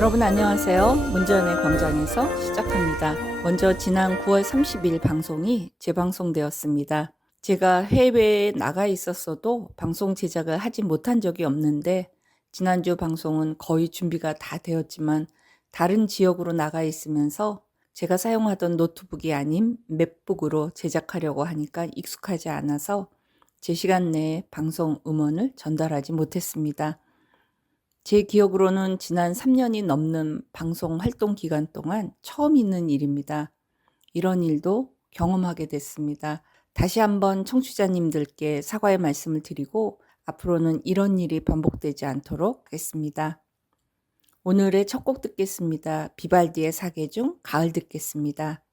여러분 안녕하세요. 문재연의 광장에서 시작합니다. 먼저 지난 9월 30일 방송이 재방송되었습니다. 제가 해외에 나가 있었어도 방송 제작을 하지 못한 적이 없는데 지난주 방송은 거의 준비가 다 되었지만 다른 지역으로 나가 있으면서 제가 사용하던 노트북이 아닌 맥북으로 제작하려고 하니까 익숙하지 않아서 제 시간 내에 방송 음원을 전달하지 못했습니다. 제 기억으로는 지난 3년이 넘는 방송 활동 기간 동안 처음 있는 일입니다. 이런 일도 경험하게 됐습니다. 다시 한번 청취자님들께 사과의 말씀을 드리고 앞으로는 이런 일이 반복되지 않도록 하겠습니다. 오늘의 첫 곡 듣겠습니다. 비발디의 사계 중 가을 듣겠습니다.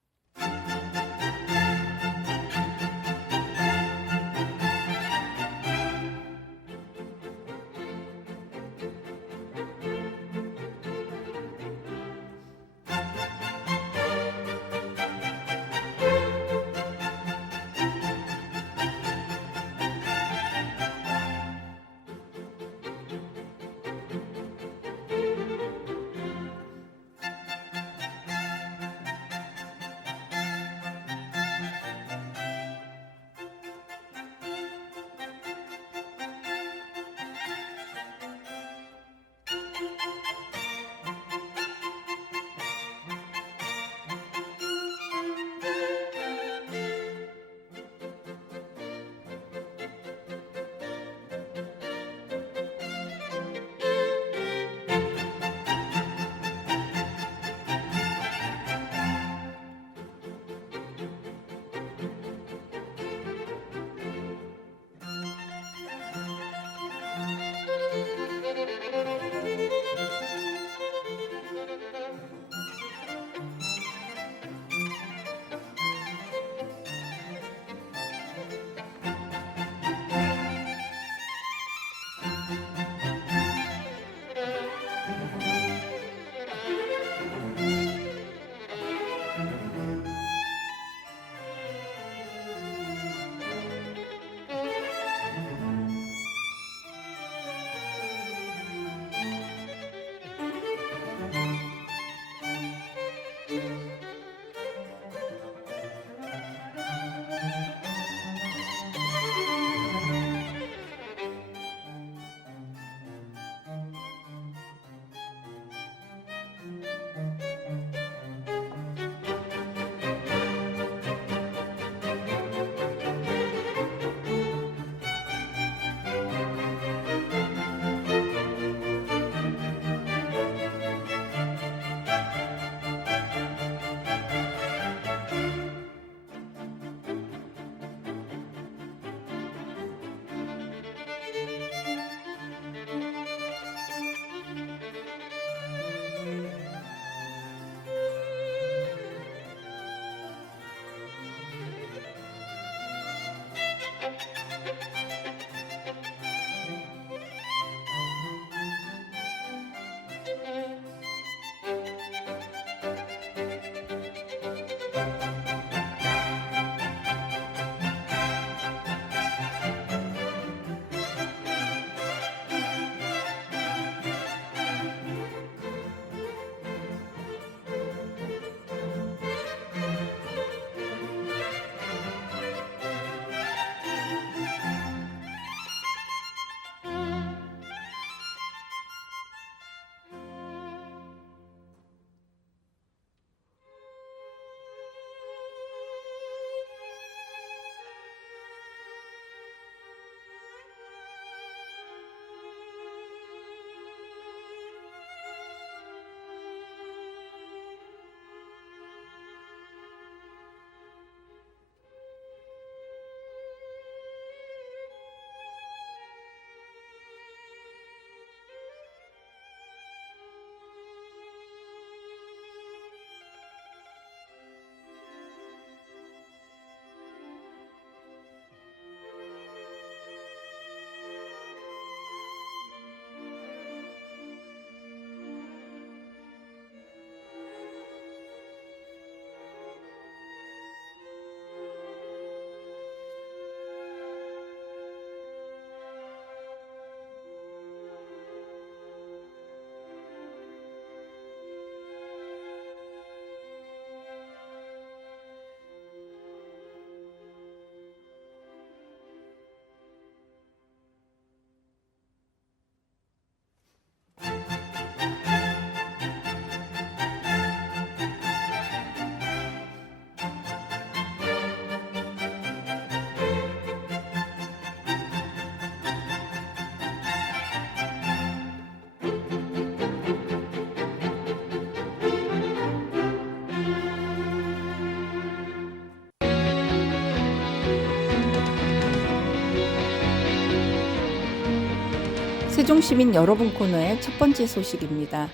세종시민 여러분 코너의 첫 번째 소식입니다.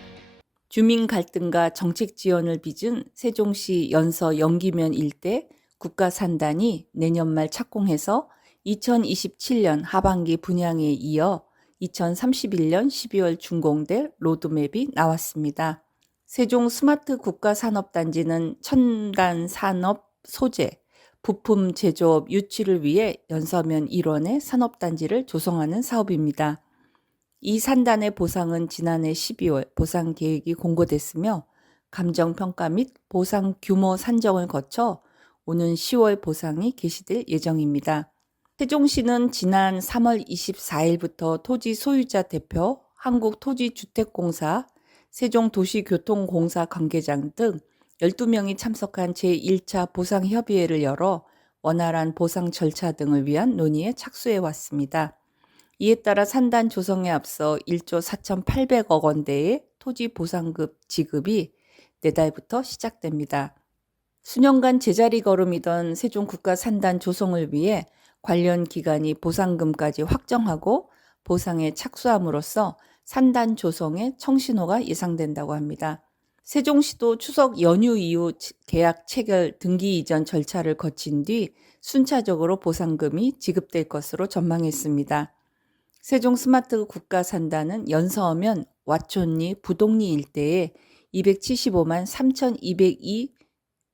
주민 갈등과 정책 지원을 빚은 세종시 연서 영기면 일대 국가산단이 내년 말 착공해서 2027년 하반기 분양에 이어 2031년 12월 준공될 로드맵이 나왔습니다. 세종 스마트 국가산업단지는 첨단 산업 소재, 부품 제조업 유치를 위해 연서면 일원의 산업단지를 조성하는 사업입니다. 이 산단의 보상은 지난해 12월 보상 계획이 공고됐으며 감정평가 및 보상 규모 산정을 거쳐 오는 10월 보상이 개시될 예정입니다. 세종시는 지난 3월 24일부터 토지 소유자 대표, 한국토지주택공사, 세종도시교통공사 관계장 등 12명이 참석한 제1차 보상협의회를 열어 원활한 보상 절차 등을 위한 논의에 착수해 왔습니다. 이에 따라 산단 조성에 앞서 1조 4,800억 원대의 토지 보상급 지급이 내달부터 시작됩니다. 수년간 제자리 걸음이던 세종 국가 산단 조성을 위해 관련 기관이 보상금까지 확정하고 보상에 착수함으로써 산단 조성의 청신호가 예상된다고 합니다. 세종시도 추석 연휴 이후 계약 체결 등기 이전 절차를 거친 뒤 순차적으로 보상금이 지급될 것으로 전망했습니다. 세종 스마트 국가산단은 연서면 와촌리 부동리 일대에 275만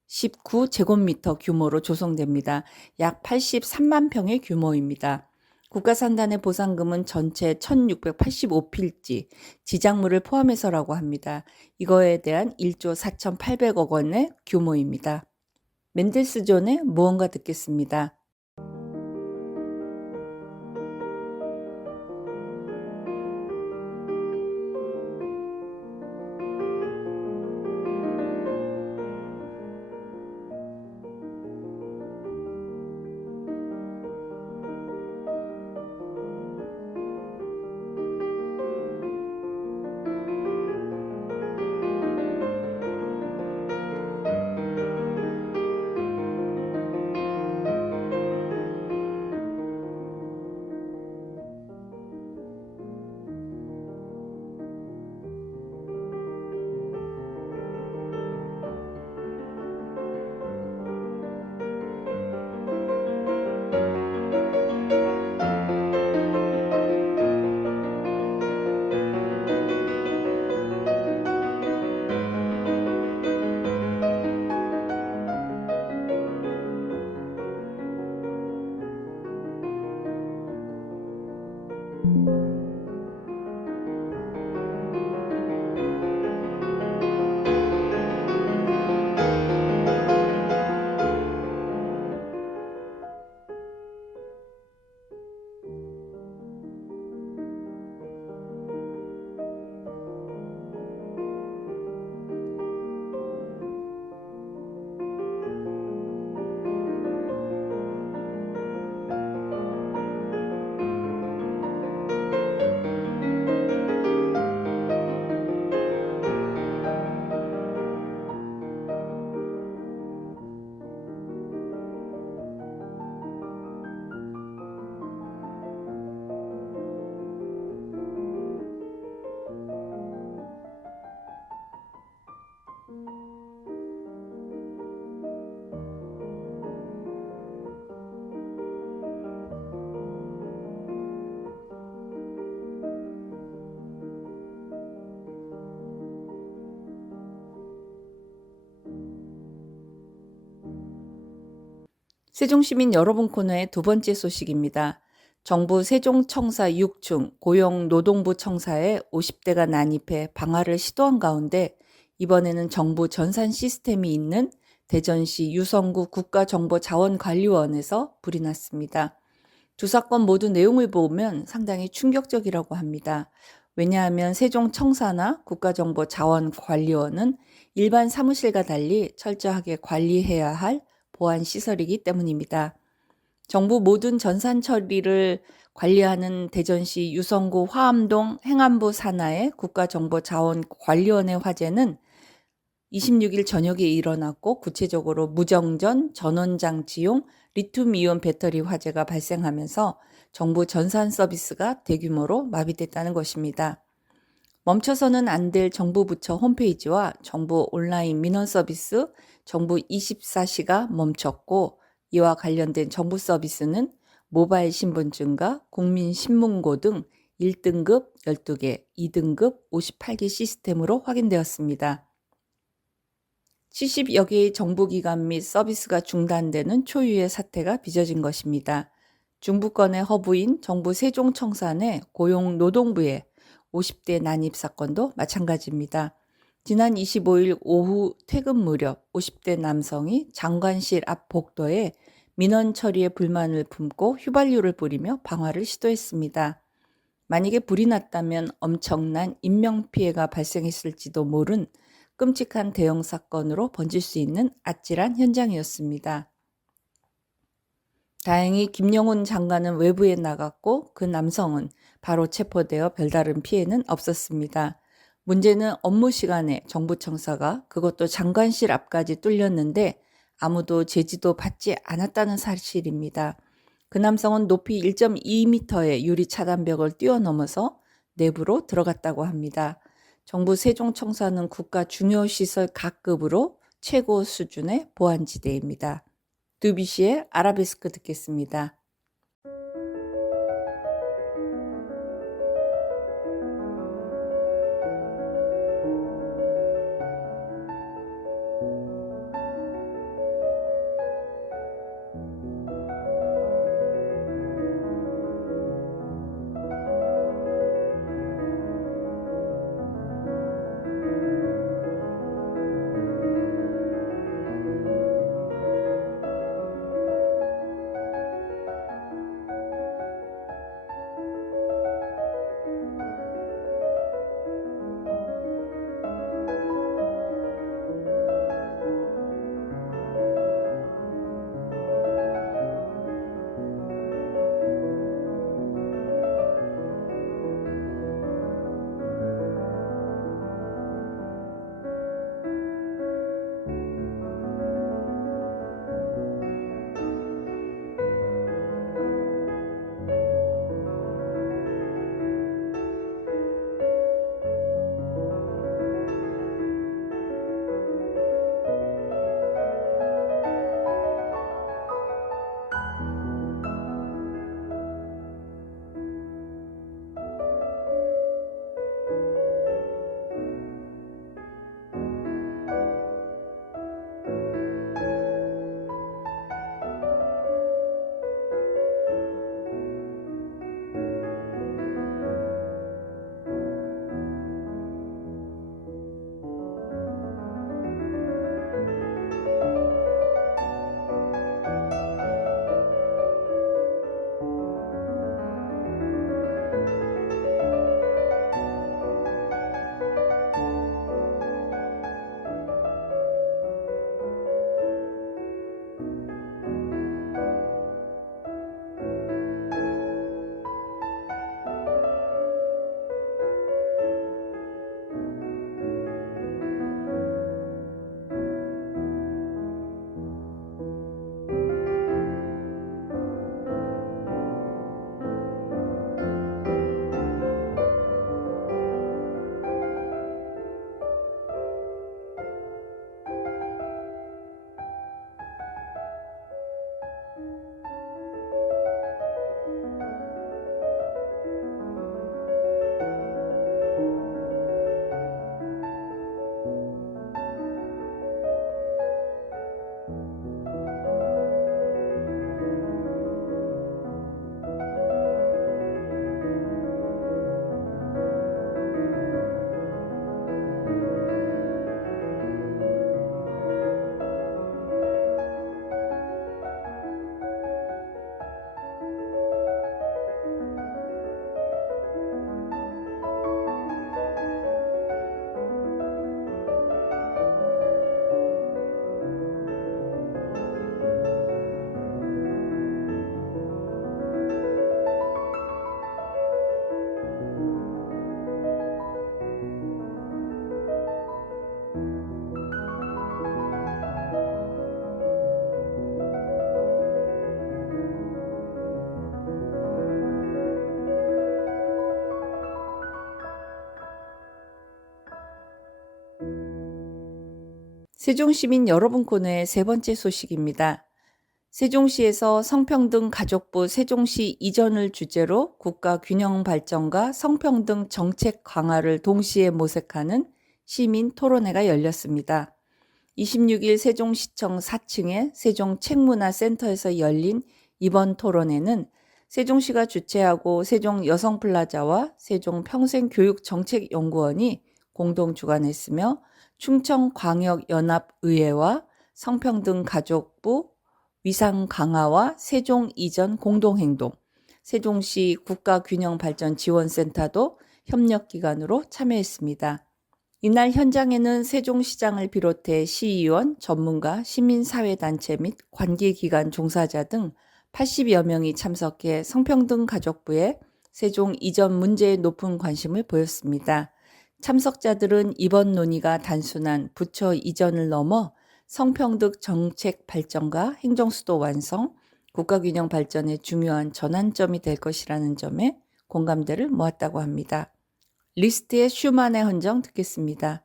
3,229제곱미터 규모로 조성됩니다. 약 83만 평의 규모입니다. 국가산단의 보상금은 전체 1,685필지, 지작물을 포함해서라고 합니다. 이거에 대한 1조 4,800억 원의 규모입니다. 멘델스존의 무언가 듣겠습니다. 세종시민 여러분 코너의 두 번째 소식입니다. 정부 세종청사 6층 고용노동부 청사에 50대가 난입해 방화를 시도한 가운데 이번에는 정부 전산 시스템이 있는 대전시 유성구 국가정보자원관리원에서 불이 났습니다. 두 사건 모두 내용을 보면 상당히 충격적이라고 합니다. 왜냐하면 세종청사나 국가정보자원관리원은 일반 사무실과 달리 철저하게 관리해야 할 보안 시설이기 때문입니다. 정부 모든 전산 처리를 관리하는 대전시 유성구 화암동 행안부 산하의 국가정보자원관리원의 화재는 26일 저녁에 일어났고 구체적으로 무정전, 전원장치용 리튬이온 배터리 화재가 발생하면서 정부 전산 서비스가 대규모로 마비됐다는 것입니다. 멈춰서는 안 될 정부 부처 홈페이지와 정부 온라인 민원 서비스 정부 24시가 멈췄고, 이와 관련된 정부 서비스는 모바일 신분증과 국민신문고 등 1등급 12개, 2등급 58개 시스템으로 확인되었습니다. 70여 개의 정부기관 및 서비스가 중단되는 초유의 사태가 빚어진 것입니다. 중부권의 허브인 정부 세종청산의 고용노동부의 50대 난입 사건도 마찬가지입니다. 지난 25일 오후 퇴근 무렵 50대 남성이 장관실 앞 복도에 민원 처리에 불만을 품고 휘발유를 뿌리며 방화를 시도했습니다. 만약에 불이 났다면 엄청난 인명피해가 발생했을지도 모른 끔찍한 대형 사건으로 번질 수 있는 아찔한 현장이었습니다. 다행히 김영훈 장관은 외부에 나갔고 그 남성은 바로 체포되어 별다른 피해는 없었습니다. 문제는 업무 시간에 정부 청사가 그것도 장관실 앞까지 뚫렸는데 아무도 제지도 받지 않았다는 사실입니다. 그 남성은 높이 1.2m의 유리 차단벽을 뛰어넘어서 내부로 들어갔다고 합니다. 정부 세종청사는 국가 중요시설 각급으로 최고 수준의 보안지대입니다. 두비시의 아라베스크 듣겠습니다. 세종시민 여러분 코너의 세 번째 소식입니다. 세종시에서 성평등 가족부 세종시 이전을 주제로 국가 균형 발전과 성평등 정책 강화를 동시에 모색하는 시민 토론회가 열렸습니다. 26일 세종시청 4층의 세종책문화센터에서 열린 이번 토론회는 세종시가 주최하고 세종여성플라자와 세종평생교육정책연구원이 공동 주관했으며 충청광역연합의회와 성평등 가족부 위상 강화와 세종 이전 공동행동, 세종시 국가균형발전지원센터도 협력기관으로 참여했습니다. 이날 현장에는 세종시장을 비롯해 시의원, 전문가, 시민사회단체 및 관계기관 종사자 등 80여 명이 참석해 성평등 가족부의 세종 이전 문제에 높은 관심을 보였습니다. 참석자들은 이번 논의가 단순한 부처 이전을 넘어 성평등 정책 발전과 행정수도 완성, 국가균형 발전의 중요한 전환점이 될 것이라는 점에 공감대를 모았다고 합니다. 리스트의 슈만의 헌정 듣겠습니다.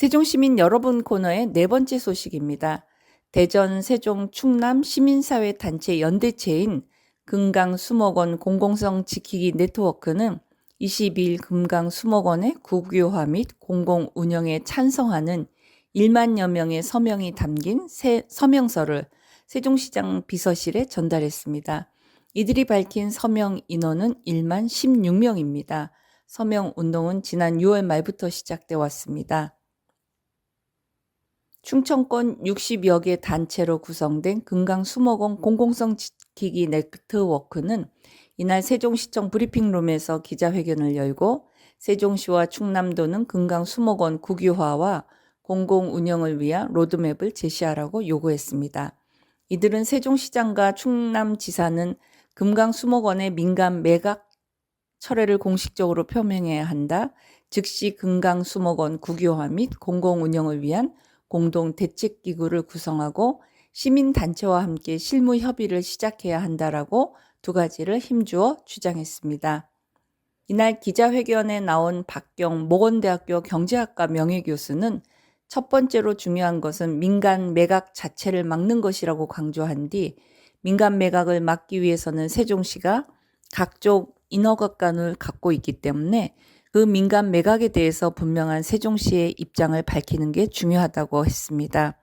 세종시민 여러분 코너의 네 번째 소식입니다. 대전, 세종, 충남 시민사회 단체 연대체인 금강수목원 공공성 지키기 네트워크는 22일 금강수목원의 국유화 및 공공운영에 찬성하는 1만여 명의 서명이 담긴 서명서를 세종시장 비서실에 전달했습니다. 이들이 밝힌 서명 인원은 1만 16명입니다. 서명 운동은 지난 6월 말부터 시작돼 왔습니다. 충청권 60여 개 단체로 구성된 금강수목원 공공성 지키기 네트워크는 이날 세종시청 브리핑룸에서 기자회견을 열고 세종시와 충남도는 금강수목원 국유화와 공공운영을 위한 로드맵을 제시하라고 요구했습니다. 이들은 세종시장과 충남지사는 금강수목원의 민간 매각 철회를 공식적으로 표명해야 한다. 즉시 금강수목원 국유화 및 공공운영을 위한 공동대책기구를 구성하고 시민단체와 함께 실무 협의를 시작해야 한다라고 두 가지를 힘주어 주장했습니다. 이날 기자회견에 나온 박경 모건대학교 경제학과 명예교수는 첫 번째로 중요한 것은 민간 매각 자체를 막는 것이라고 강조한 뒤 민간 매각을 막기 위해서는 세종시가 각종 인허가권을 갖고 있기 때문에 그 민간 매각에 대해서 분명한 세종시의 입장을 밝히는 게 중요하다고 했습니다.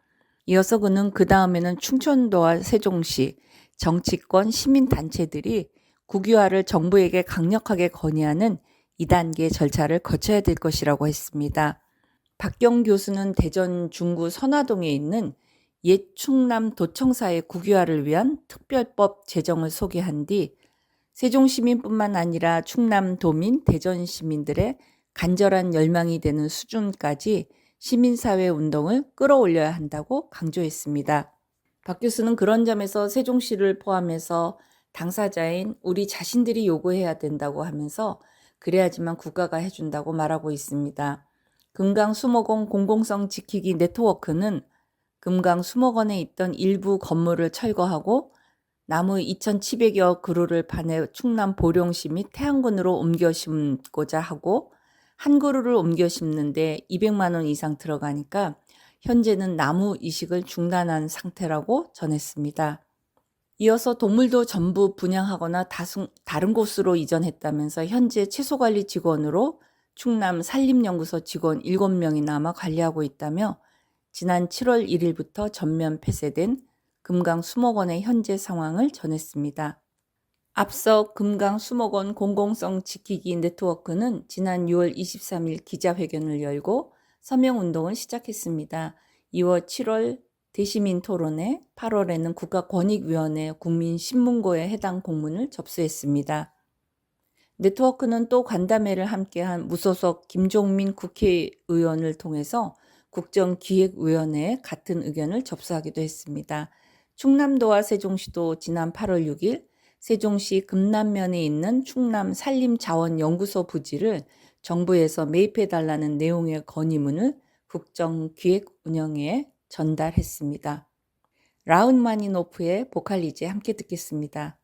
이어서 그는 그 다음에는 충청도와 세종시, 정치권, 시민단체들이 국유화를 정부에게 강력하게 건의하는 2단계 절차를 거쳐야 될 것이라고 했습니다. 박경 교수는 대전 중구 선화동에 있는 옛 충남 도청사의 국유화를 위한 특별법 제정을 소개한 뒤 세종시민뿐만 아니라 충남도민, 대전시민들의 간절한 열망이 되는 수준까지 시민사회 운동을 끌어올려야 한다고 강조했습니다. 박 교수는 그런 점에서 세종시를 포함해서 당사자인 우리 자신들이 요구해야 된다고 하면서 그래야지만 국가가 해준다고 말하고 있습니다. 금강수목원 공공성 지키기 네트워크는 금강수목원에 있던 일부 건물을 철거하고 나무 2,700여 그루를 파내 충남 보령시 및 태안군으로 옮겨 심고자 하고 한 그루를 옮겨 심는데 200만 원 이상 들어가니까 현재는 나무 이식을 중단한 상태라고 전했습니다. 이어서 동물도 전부 분양하거나 다른 곳으로 이전했다면서 현재 채소관리 직원으로 충남 산림연구소 직원 7명이 남아 관리하고 있다며 지난 7월 1일부터 전면 폐쇄된 금강수목원의 현재 상황을 전했습니다. 앞서 금강수목원 공공성 지키기 네트워크는 지난 6월 23일 기자회견을 열고 서명운동을 시작했습니다. 이후 7월 대시민 토론회, 8월에는 국가권익위원회 국민신문고에 해당 공문을 접수했습니다. 네트워크는 또 간담회를 함께한 무소속 김종민 국회의원을 통해서 국정기획위원회에 같은 의견을 접수하기도 했습니다. 충남도와 세종시도 지난 8월 6일 세종시 금남면에 있는 충남 산림자원연구소 부지를 정부에서 매입해달라는 내용의 건의문을 국정기획운영회에 전달했습니다. 라흐마니노프의 보칼리제 함께 듣겠습니다.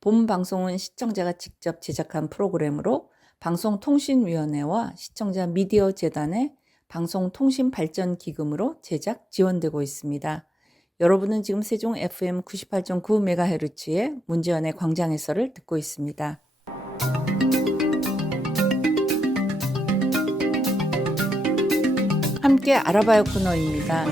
본 방송은 시청자가 직접 제작한 프로그램으로 방송통신위원회와 시청자 미디어 재단의 방송통신발전기금으로 제작 지원되고 있습니다. 여러분은 지금 세종 FM 98.9MHz의 문제연의 광장에서를 듣고 있습니다. 함께 알아봐요 코너입니다.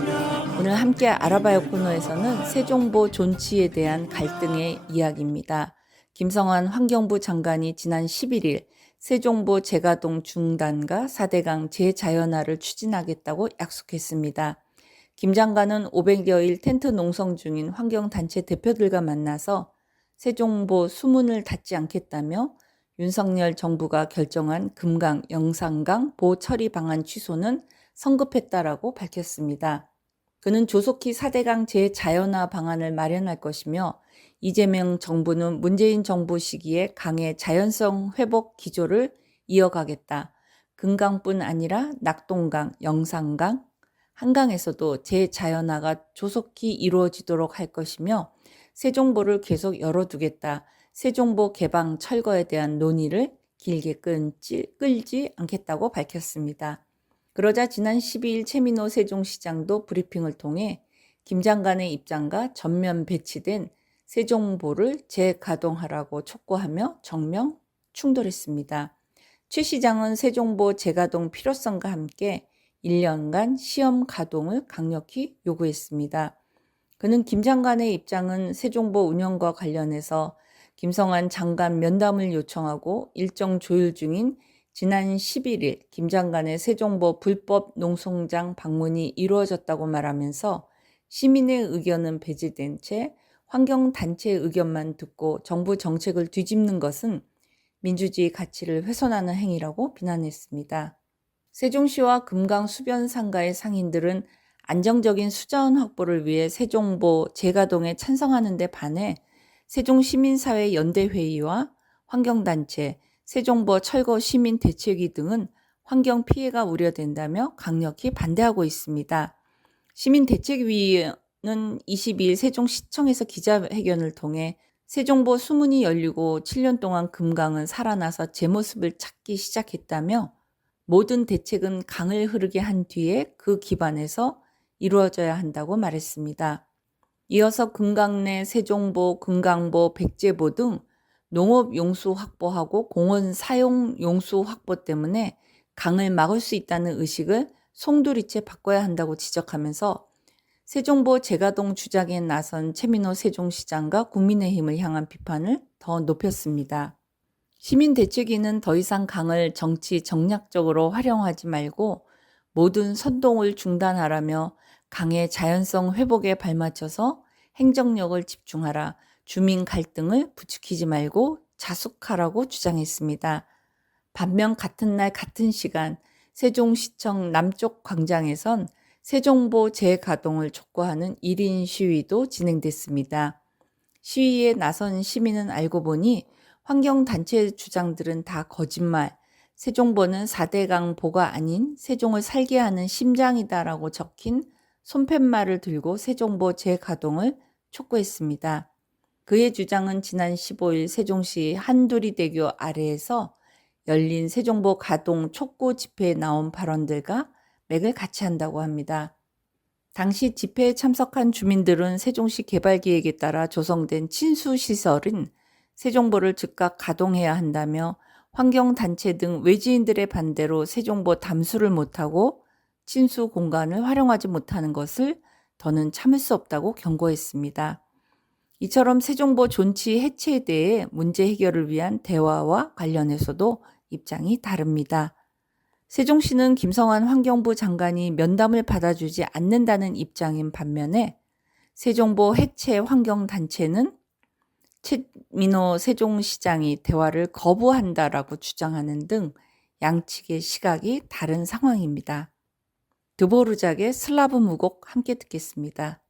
오늘 함께 알아봐요 코너에서는 세종보 존치에 대한 갈등의 이야기입니다. 김성환 환경부 장관이 지난 11일 세종보 재가동 중단과 4대강 재자연화를 추진하겠다고 약속했습니다. 김 장관은 500여일 텐트 농성 중인 환경단체 대표들과 만나서 세종보 수문을 닫지 않겠다며 윤석열 정부가 결정한 금강, 영산강 보호 처리 방안 취소는 성급했다라고 밝혔습니다. 그는 조속히 4대강 재자연화 방안을 마련할 것이며 이재명 정부는 문재인 정부 시기에 강의 자연성 회복 기조를 이어가겠다. 금강뿐 아니라 낙동강, 영산강, 한강에서도 재자연화가 조속히 이루어지도록 할 것이며 세종보를 계속 열어두겠다. 세종보 개방 철거에 대한 논의를 길게 끌지 않겠다고 밝혔습니다. 그러자 지난 12일 최민호 세종시장도 브리핑을 통해 김 장관의 입장과 전면 배치된 세종보를 재가동하라고 촉구하며 정면 충돌했습니다. 최 시장은 세종보 재가동 필요성과 함께 1년간 시험 가동을 강력히 요구했습니다. 그는 김 장관의 입장은 세종보 운영과 관련해서 김성환 장관 면담을 요청하고 일정 조율 중인 지난 11일 김 장관의 세종보 불법 농성장 방문이 이루어졌다고 말하면서 시민의 의견은 배제된 채 환경단체의 의견만 듣고 정부 정책을 뒤집는 것은 민주주의 가치를 훼손하는 행위라고 비난했습니다. 세종시와 금강 수변 상가의 상인들은 안정적인 수자원 확보를 위해 세종보 재가동에 찬성하는 데 반해 세종시민사회 연대회의와 환경단체, 세종보 철거 시민대책위 등은 환경 피해가 우려된다며 강력히 반대하고 있습니다. 시민대책위는 22일 세종시청에서 기자회견을 통해 세종보 수문이 열리고 7년 동안 금강은 살아나서 제 모습을 찾기 시작했다며 모든 대책은 강을 흐르게 한 뒤에 그 기반에서 이루어져야 한다고 말했습니다. 이어서 금강 내 세종보, 금강보, 백제보 등 농업 용수 확보하고 공원 사용 용수 확보 때문에 강을 막을 수 있다는 의식을 송두리째 바꿔야 한다고 지적하면서 세종보 재가동 주장에 나선 최민호 세종시장과 국민의힘을 향한 비판을 더 높였습니다. 시민대책위는 더 이상 강을 정치 정략적으로 활용하지 말고 모든 선동을 중단하라며 강의 자연성 회복에 발맞춰서 행정력을 집중하라, 주민 갈등을 부추기지 말고 자숙하라고 주장했습니다. 반면 같은 날 같은 시간 세종시청 남쪽 광장에선 세종보 재가동을 촉구하는 1인 시위도 진행됐습니다. 시위에 나선 시민은 알고 보니 환경단체 주장들은 다 거짓말, 세종보는 4대강 보가 아닌 세종을 살게 하는 심장이다라고 적힌 손팻말을 들고 세종보 재가동을 촉구했습니다. 그의 주장은 지난 15일 세종시 한두리대교 아래에서 열린 세종보 가동 촉구 집회에 나온 발언들과 맥을 같이 한다고 합니다. 당시 집회에 참석한 주민들은 세종시 개발계획에 따라 조성된 친수시설인 세종보를 즉각 가동해야 한다며 환경단체 등 외지인들의 반대로 세종보 담수를 못하고 친수 공간을 활용하지 못하는 것을 더는 참을 수 없다고 경고했습니다. 이처럼 세종보 존치 해체에 대해 문제 해결을 위한 대화와 관련해서도 입장이 다릅니다. 세종시는 김성환 환경부 장관이 면담을 받아주지 않는다는 입장인 반면에 세종보 해체 환경단체는 최민호 세종시장이 대화를 거부한다라고 주장하는 등 양측의 시각이 다른 상황입니다. 드보르작의 슬라브 무곡 함께 듣겠습니다.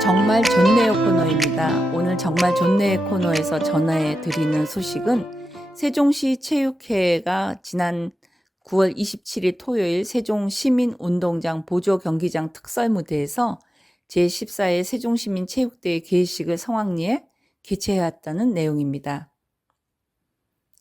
정말 좋네요 코너입니다. 오늘 정말 좋네 코너에서 전해 드리는 소식은 세종시 체육회가 지난 9월 27일 토요일 세종시민운동장 보조경기장 특설무대에서 제14회 세종시민체육대회 개회식을 성황리에 개최해왔다는 내용입니다.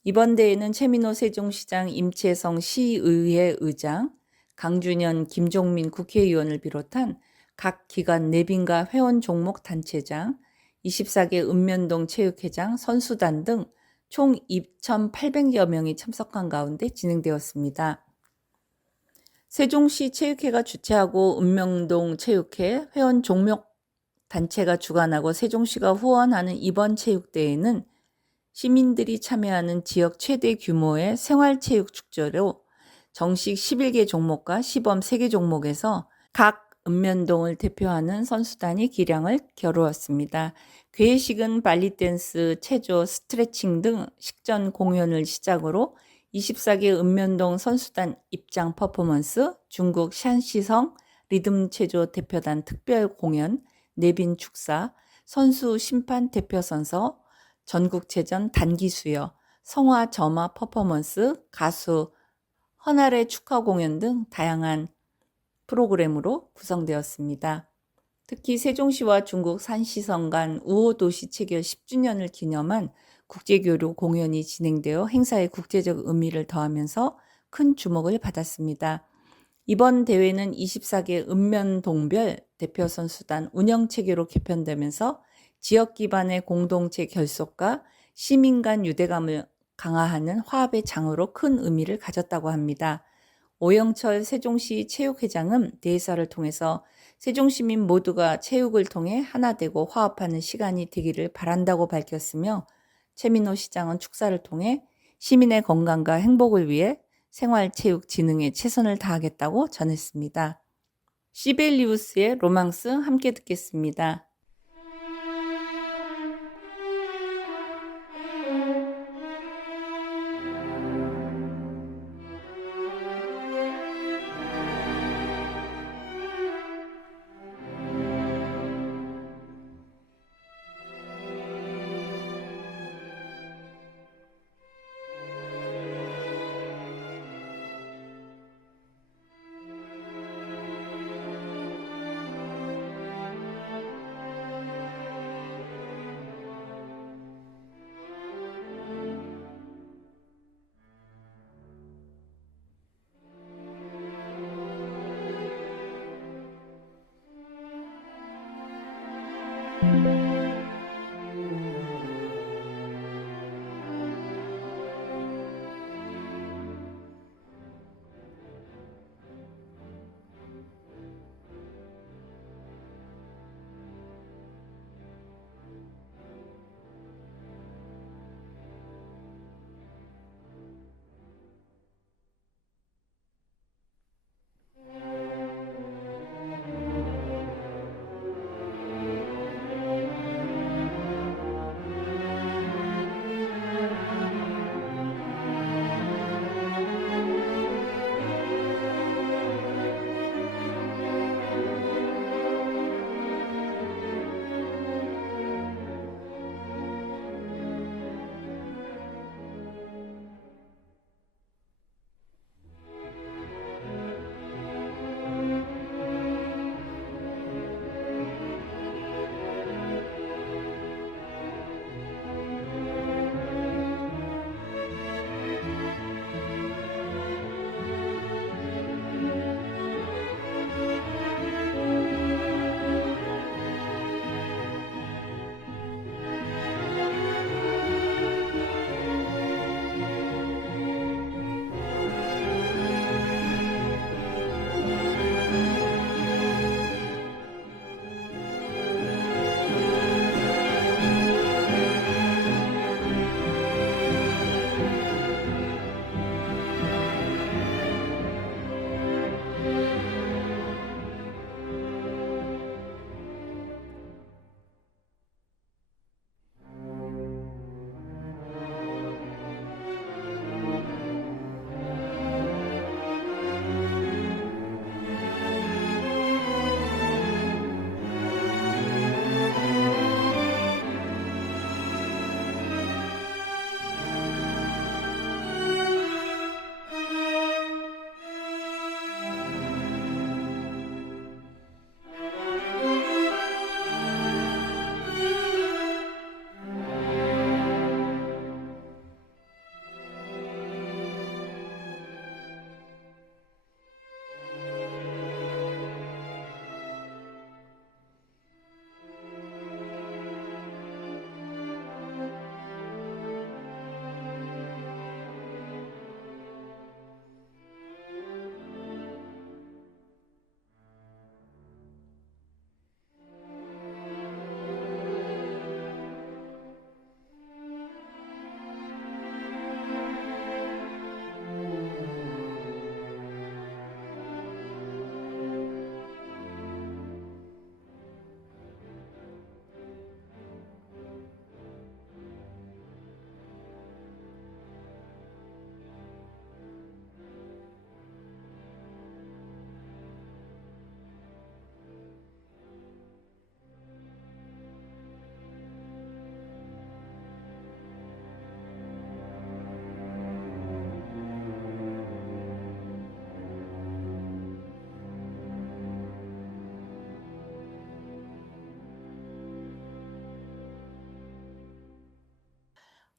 이번 대회는 최민호 세종시장, 임채성 시의회 의장, 강준현, 김종민 국회의원을 비롯한 각 기관 내빈과 회원 종목 단체장, 24개 읍면동 체육회장, 선수단 등 총 2,800여 명이 참석한 가운데 진행되었습니다. 세종시 체육회가 주최하고 읍면동 체육회, 회원 종목 단체가 주관하고 세종시가 후원하는 이번 체육대회는 시민들이 참여하는 지역 최대 규모의 생활체육 축제로 정식 11개 종목과 시범 3개 종목에서 각 읍면동을 대표하는 선수단이 기량을 겨루었습니다. 개회식은 발리댄스, 체조, 스트레칭 등 식전 공연을 시작으로 24개 읍면동 선수단 입장 퍼포먼스, 중국 샨시성 리듬 체조 대표단 특별 공연, 내빈 축사, 선수 심판 대표 선서, 전국체전 단기 수여, 성화 점화 퍼포먼스, 가수 헌알의 축하 공연 등 다양한 프로그램으로 구성되었습니다. 특히 세종시와 중국 산시성 간 우호도시 체결 10주년을 기념한 국제교류 공연이 진행되어 행사의 국제적 의미를 더하면서 큰 주목을 받았습니다. 이번 대회는 24개 읍면동별 대표 선수단 운영 체계로 개편되면서 지역 기반의 공동체 결속과 시민 간 유대감을 강화하는 화합의 장으로 큰 의미를 가졌다고 합니다. 오영철 세종시 체육회장은 대회사를 통해서 세종시민 모두가 체육을 통해 하나 되고 화합하는 시간이 되기를 바란다고 밝혔으며, 최민호 시장은 축사를 통해 시민의 건강과 행복을 위해 생활체육 진흥에 최선을 다하겠다고 전했습니다. 시벨리우스의 로망스 함께 듣겠습니다.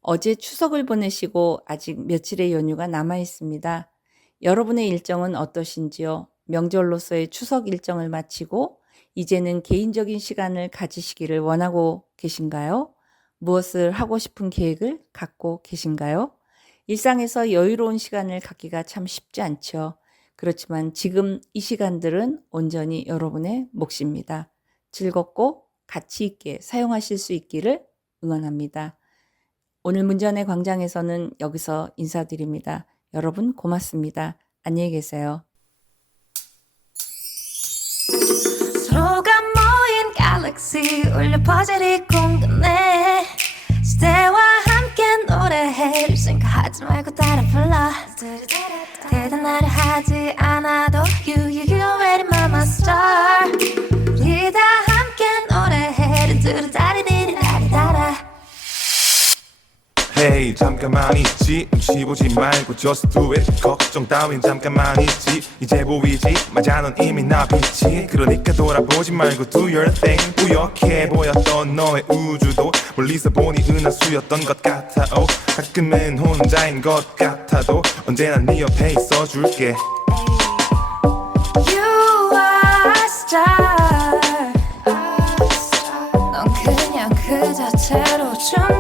어제 추석을 보내시고 아직 며칠의 연휴가 남아 있습니다. 여러분의 일정은 어떠신지요? 명절로서의 추석 일정을 마치고 이제는 개인적인 시간을 가지시기를 원하고 계신가요? 무엇을 하고 싶은 계획을 갖고 계신가요? 일상에서 여유로운 시간을 갖기가 참 쉽지 않죠. 그렇지만 지금 이 시간들은 온전히 여러분의 몫입니다. 즐겁고 가치 있게 사용하실 수 있기를 응원합니다. 오늘 문전의 광장에서는 여기서 인사드립니다. 여러분 고맙습니다. 안녕히 계세요. 서로가 모인 갤럭시 울려 퍼즐이 궁금해 시대와 함께 노래해 생각하지 말고 따라 불러 대단하려 하지 않아도 You already my star 우리 다 함께 노래해 두루다리디리다리다라 Hey 잠깐만 있지 눈치 보지 말고 just do it 걱정 따윈 잠깐만 있지 이제 보이지 맞아 넌 이미 나 빛이 그러니까 돌아보지 말고 do your thing 우연해 보였던 너의 우주도 멀리서 보니 은하수였던 것 같아 oh, 가끔은 혼자인 것 같아도 언제나 네 옆에 있어줄게 You are a star 넌 그냥 그 자체로 준